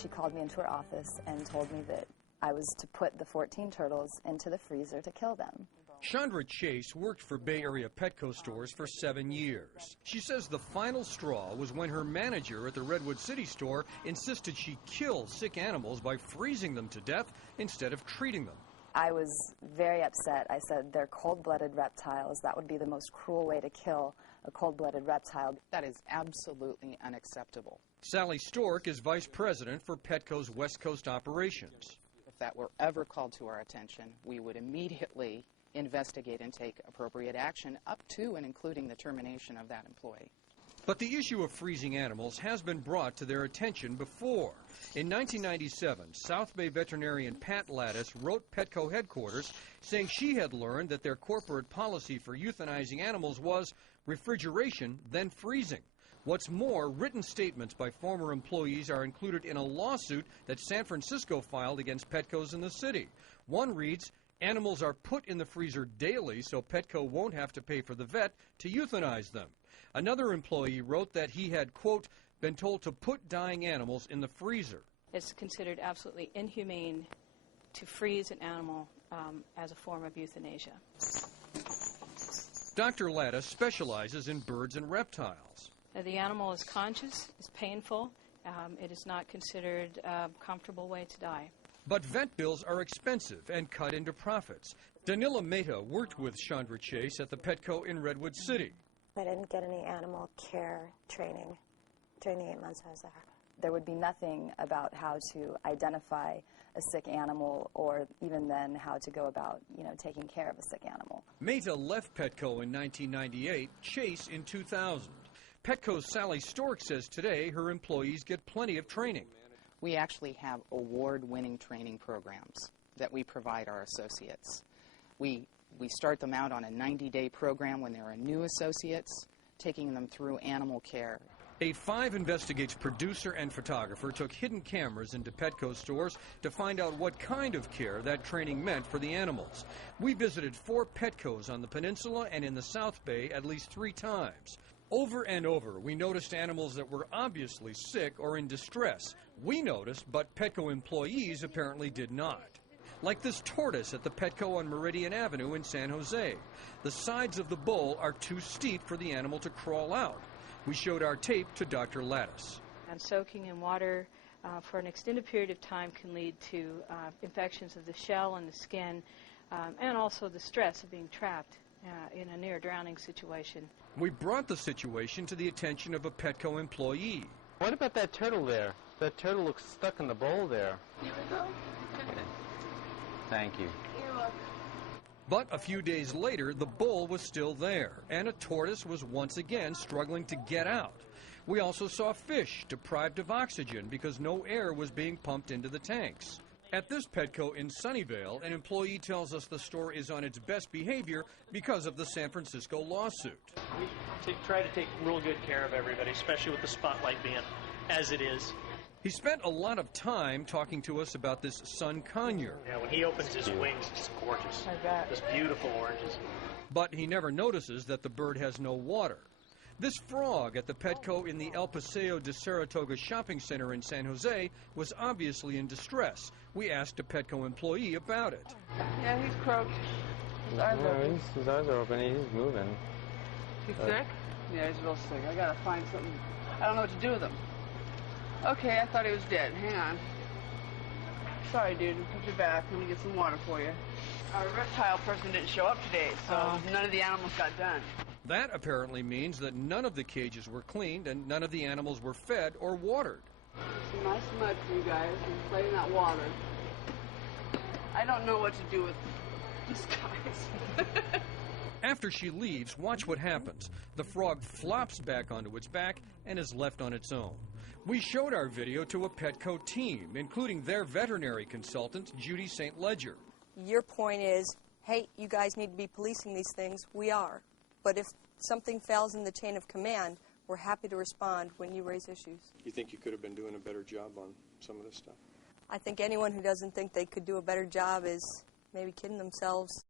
she called me into her office and told me that I was to put the 14 turtles into the freezer to kill them. Chandra Chase worked for Bay Area Petco stores for 7 years. She says the final straw was when her manager at the Redwood City store insisted she kill sick animals by freezing them to death instead of treating them. I was very upset. I said, they're cold-blooded reptiles. That would be the most cruel way to kill a cold-blooded reptile. That is absolutely unacceptable. Sally Stork is vice president for Petco's West Coast operations. If that were ever called to our attention, we would immediately investigate and take appropriate action up to and including the termination of that employee. But the issue of freezing animals has been brought to their attention before. In 1997, South Bay veterinarian Pat Lattis wrote Petco headquarters saying she had learned that their corporate policy for euthanizing animals was refrigeration, then freezing. What's more, written statements by former employees are included in a lawsuit that San Francisco filed against Petco's in the city. One reads, animals are put in the freezer daily so Petco won't have to pay for the vet to euthanize them. Another employee wrote that he had, quote, been told to put dying animals in the freezer. It's considered absolutely inhumane to freeze an animal as a form of euthanasia. Dr. Lattis specializes in birds and reptiles. The animal is conscious, it's painful, it is not considered a comfortable way to die. But vet bills are expensive and cut into profits. Danila Mehta worked with Chandra Chase at the Petco in Redwood City. I didn't get any animal care training during the 8 months I was there. There would be nothing about how to identify a sick animal or even then how to go about, taking care of a sick animal. Mehta left Petco in 1998, Chase in 2000. Petco's Sally Stork says today her employees get plenty of training. We actually have award-winning training programs that we provide our associates. We start them out on a 90-day program when they're new associates, taking them through animal care. 8-5 Investigates producer and photographer took hidden cameras into Petco stores to find out what kind of care that training meant for the animals. We visited 4 Petcos on the peninsula and in the South Bay at least 3 times. Over and over, we noticed animals that were obviously sick or in distress. We noticed, but Petco employees apparently did not. Like this tortoise at the Petco on Meridian Avenue in San Jose. The sides of the bowl are too steep for the animal to crawl out. We showed our tape to Dr. Lattis. And soaking in water for an extended period of time can lead to infections of the shell and the skin, and also the stress of being trapped in a near-drowning situation. We brought the situation to the attention of a Petco employee. What about that turtle there? That turtle looks stuck in the bowl there. Here we go. Thank you. You're welcome. But a few days later, the bowl was still there, and a tortoise was once again struggling to get out. We also saw fish deprived of oxygen because no air was being pumped into the tanks. At this Petco in Sunnyvale, an employee tells us the store is on its best behavior because of the San Francisco lawsuit. We try to take real good care of everybody, especially with the spotlight being as it is. He spent a lot of time talking to us about this sun conure. Yeah, when he opens his wings, it's gorgeous. I bet. Just beautiful oranges. But he never notices that the bird has no water. This frog at the Petco in the El Paseo de Saratoga shopping center in San Jose was obviously in distress. We asked a Petco employee about it. Yeah, he's croaked. His eyes are open. His eyes are open. He's moving. He's sick? Yeah, he's real sick. I gotta find something. I don't know what to do with him. Okay, I thought he was dead. Hang on. Sorry, dude. Put you back. Let me get some water for you. Our reptile person didn't show up today, so none of the animals got done. That apparently means that none of the cages were cleaned and none of the animals were fed or watered. Some nice mud for you guys and play in that water. I don't know what to do with these guys. After she leaves, watch what happens. The frog flops back onto its back and is left on its own. We showed our video to a Petco team, including their veterinary consultant, Judy St. Ledger. Your point is, hey, you guys need to be policing these things. We are. But if something fails in the chain of command, we're happy to respond when you raise issues. You think you could have been doing a better job on some of this stuff? I think anyone who doesn't think they could do a better job is maybe kidding themselves.